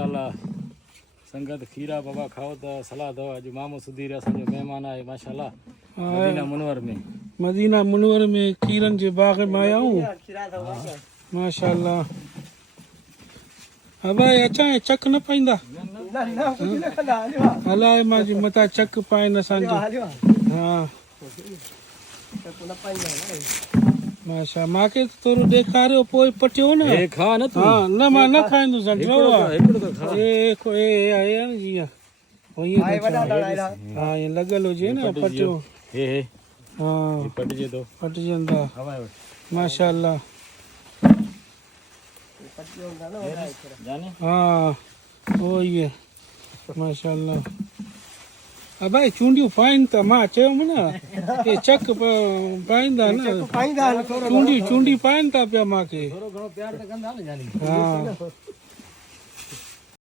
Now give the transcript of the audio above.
माशाल्लाह संगत खीरा बाबा खाओ तो सलाह दो अज मामो सुधीर असांजो महिमान आहे माशाल्लाह मदीना मुनवर में खीरन जे बाग में आया हूँ माशाल्लाह अब अच्छा चक न पाईंदा हलाए मांजी मथा चक पाइन असांजो हाँ माशा मांखे थोरो ॾेखारियो पोइ पटियो न खा न तूं हाँ न मां न खाईंदुसि जीअं हाँ ईअं लॻल हुजे न पटियो हाँ पटिजंदा माशाल्लाह हाँ वो ही है माशाल्लाह अब भाई चूंडियूं पाइनि था मां चयोमि न के चक पाईंदा न चूंडी पाइनि था पिया मांखे हाँ